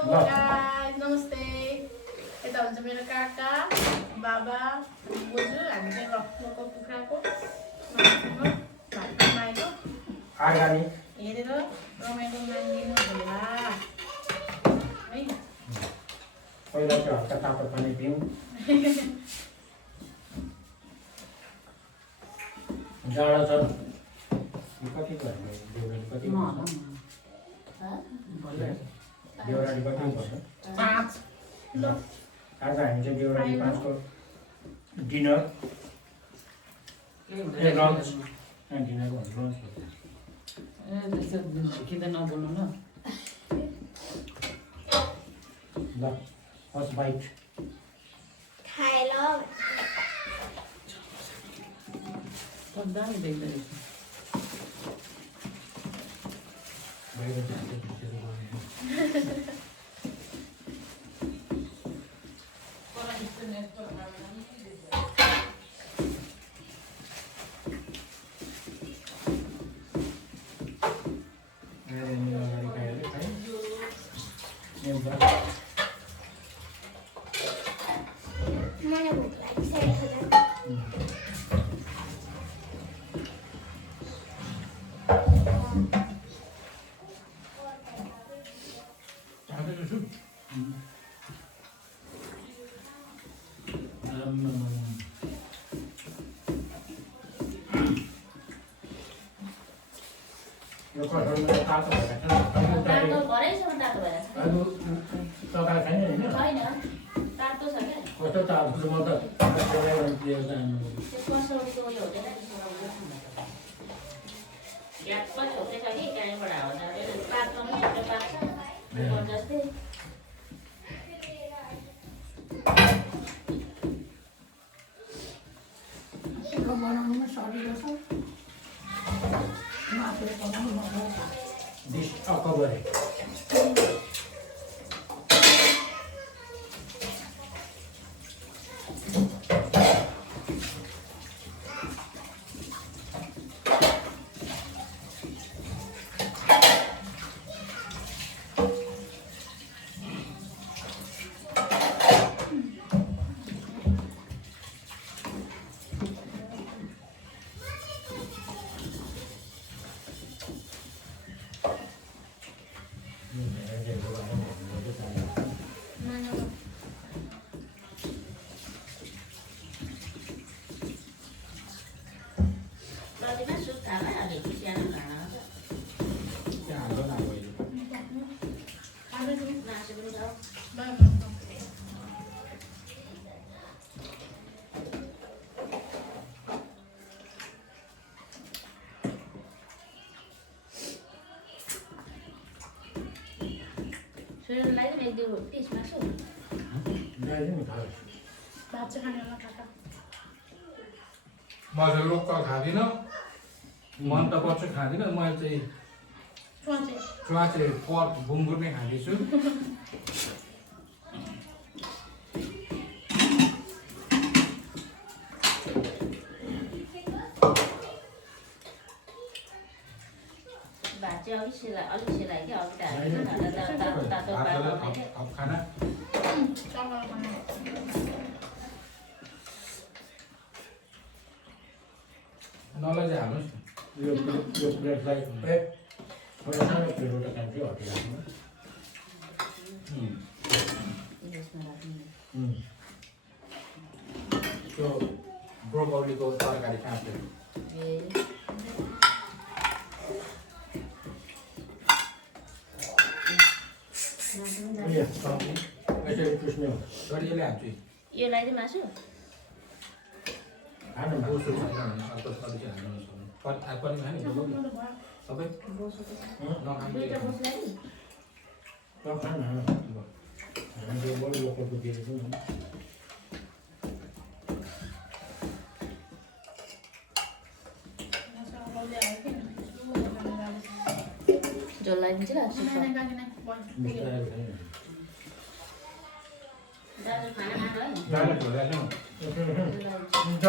guys नमस्ते यता हुन्छ मेरो काका बाबा बोजू हामी चाहिँ लक्ष्मको कुखुराको भात खाएको हेरेर रमाइलो मानिदिनु होला है पहिला चाहिँ हल्का तातो पानी पिउँ जाडो छ कति भयो कति देउराली कति पर्छ 5 ल आज हामी चाहिँ देउराली 5 को डिनर लन्च डिनर लन्च किन नबोल्नु न ल फर्स्ट बाइट खाएर दामी देख्दैछ बाहिर जान्छ मलाई भोक लागिसकेको छ यो कठोरमा तातो भइरहेको छ तातो भरैसम्म तातो भइरहेछ अरू तताएको छैन होइन छैन तातो छ क्या कस्तो तातो छ म त त्यो कसौडीको उयो हुँदैन ग्यास पनि छोप्दै छ कि त्यहाँबाट हावा जाँदैन तातो पनि छिटो पाक्छ जस्तै बनाउनुमा सजिलो छ मासुले बनाउनु मजा आउँछ डिस अकबरे प्रतिमा सुप खाला अलिकति सानो खाना त्यहाँ हाल्नु न अब अहिले मासु पनि खाऊ सुरेलाई पनि एक दुई पिस मासु ल्याइदिउँ नि खाऊ भात चाहिँ खाने होला काका म चाहिँ लोकल खाँदिनँ मन त पर्छ खाँदिनँ मैले चाहिँ चुवाचे चुवाचे पर्क बुङ्गुर नै खाँदैछु भात चाहिँ अलिक सेलायो क्या अघि त हाल्दैन तातो तातो भातलाई पाक्दैन क्या थप खाना चामल खाने नलैजा हाल्नुहोस् न यो प्लेटलाई एउटा सानो प्लेटबाट खान्छु हटिराख्नु त्यसमा राख्नु त्यो ब्रोकौलीको तरकारी काट्यो ए सब्जी यसरी पुस्ने हो तर यसले हाल्छु यो लगाइदिउँ मासु खानु न बोसो छैन भने अर्को सब्जी हाल्नु पनि खाने सबै नखाने दुईटा बस्ला नि खानु न हामीले बरु लोकलको दिएको छौँ झोल लगाइदिन्छु ल बिस्तारै छैन दाजु खाना खानु है गाडी ढोल्याल्नु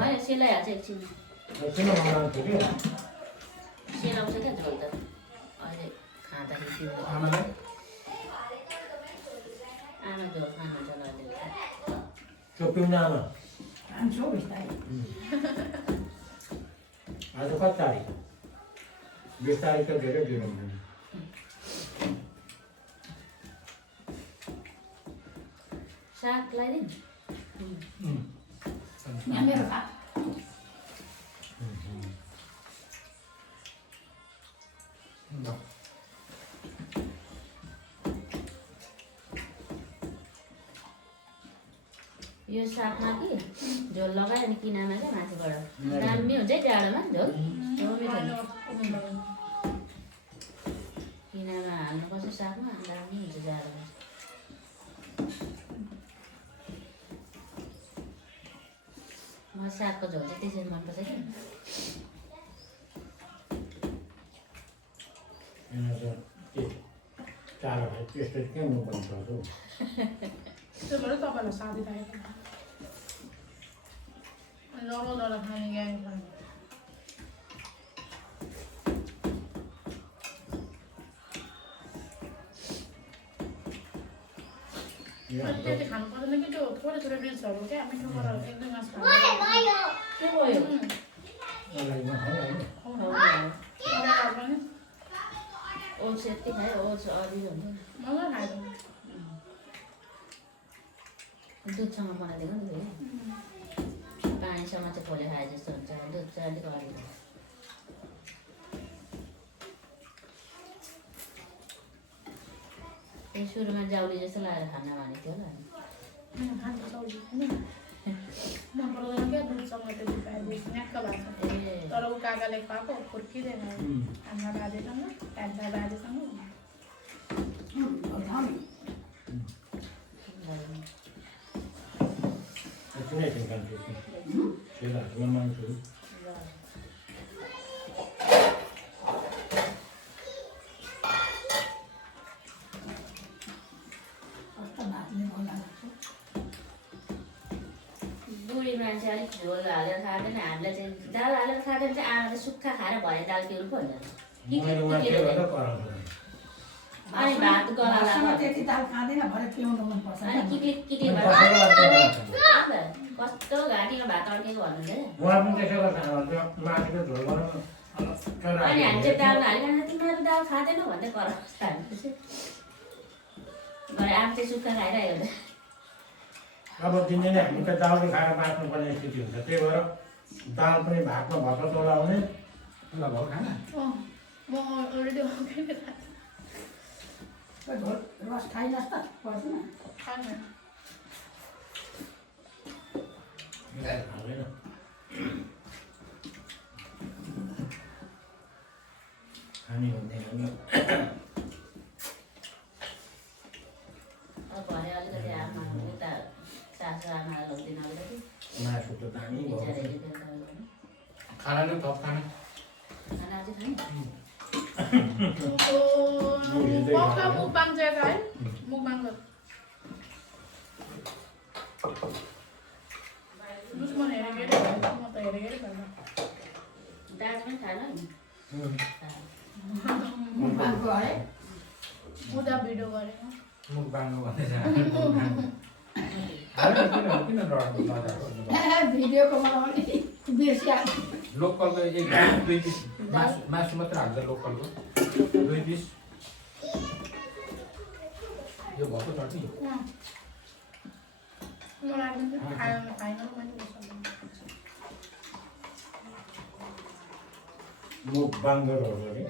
होइन सेलाइहाल्छ एकछिन किन बनाएको थियो कि सेलाउँछ क्या झोल त अहिले खाँदाखेरि पिउँदा आमालाई झोल खानुहुन्छ ल अहिले चोप्यौँ न आमा खान्छौ बिस्तारै आज कति तारिक 20 तारिक त धेरै ढिलो हुन्छ साग लगाइदिउँ यहाँ मेरो खा यो सागमा कि झोल लगायो अनि किनामा क्या माथिबाट दामी हुन्छ है जाडोमा झोल किनामा हाल्नुपर्छ सागमा दामी हुन्छ जाडोमा मलाई सागको झोल चाहिँ त्यसरी मनपर्छ कि चारो भाइ त्यस्तो के हुनु पर्छ त्यो भएर तपाईँलाई साथी राखेको लडो लडो खाने ग्याङ खाने त्यति खानु पर्दैन कि त्यो थोरै थोरै रिल्सहरू क्या मिठो गरेर एकदम मासु खानु के भयो ओट्स यति खायो ओट्स अलिक हुन्छ मजा खाएको दुधसँग बनाइदिएको नि फेरि पानीसँग चाहिँ खोले खाए जस्तो हुन्छ दुध चाहिँ अलिक अलिक त्यो सुरुमा जाउली जस्तो लागेर खान भनेको थियो होला खान्छ चौली मन पर्दैन क्या दुधसँग त्यति पाएपछि न्याक्क भएको छ ए तर ऊ काकाले खुवाएको फुर्किँदैन आमा बाजेसँग कान्छा बाजेसँग कुनै चाहिँ खान्छु सेलाहरूमा माग्छु कस्तो भातले बोला बुढी मान्छे अलिक झोल हालेर खाँदैन हामीलाई चाहिँ दाल हालेर खाँदैन चाहिँ आमा चाहिँ सुक्खा खाएर भयो दाल पिउनु पो हुन्छ अनि भात गलाएर त्यति दाल खाँदैन भरे पिउनु मनपर्छ अनि किटी कस्तो घाँटीमा भात अड्केको भन्नुहुन्छ अनि हामी चाहिँ दाल हालेर तिमीहरू दाल खाँदैनौ भन्दै कराउँछ हामी भरे आमा चाहिँ सुक्खा खाइरहेको हुन्छ अब दिनदिनै हामी त दाउले खाएर बाँच्नुपर्ने स्थिति हुन्छ त्यही भएर दाल पनि भातमा भर्खर चलाउने ल भाउ खाना म अलरेडी झोल रस खाइनस् त पर्दैन खाने हालेन खाने भन्ने हामी अब भरे अलिकति आमा उता सासु आमालाई लगिदिन अलिकति मासु त दामी भयो खाना नै थप खाना खाना चाहिँ खाने पक्का मुखबाङ चाहिँ है मुखबाङ दुश्मन हेरेको म त हेरेकै छैन दाजु पनि खान नि मुखबाङको है उता भिडियो गरेको मुख बाँड्नु भन्दैछ किन डर भिडियोको बनाउने बिर्सिहाल्छ लोकलको एक दुई पिस मासु मात्र हाल्छ लोकलको 2 पिस यो भएको चटनी मलाई पनि खाएन मैले मुख बाङ्गरहरू अरे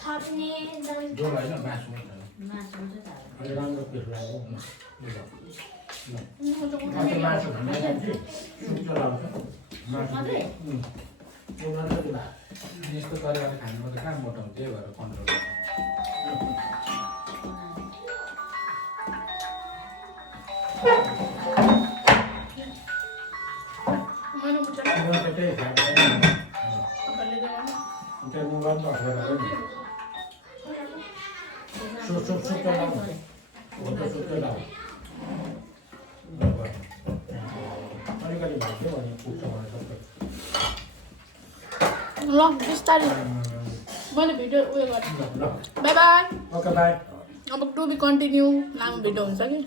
थप्ने डोल होइन मासु मात्र मासु चाहिँ थाहा अलि राम्रो पिस लाग्यो मासु मासु खाने सुप चलाउँछ मासु यस्तो गरेर खानु त कहाँ मोटाउँछ त्यही भएर कन्ट्रोल मैले उठेर त्यही खाएको तपाईँले देखाउनु त्यही मुगा पनि अखेर सुप चलाउँछ हो त सुप चलाउँछ अलिकति भाग्यो भने पुग्छ मलाई सबै ल बिस्तारै मैले भिडियो उयो गरेँ ल बाई बाई ओके बाई अब टु बी कन्टिन्यू लामो भिडियो हुन्छ कि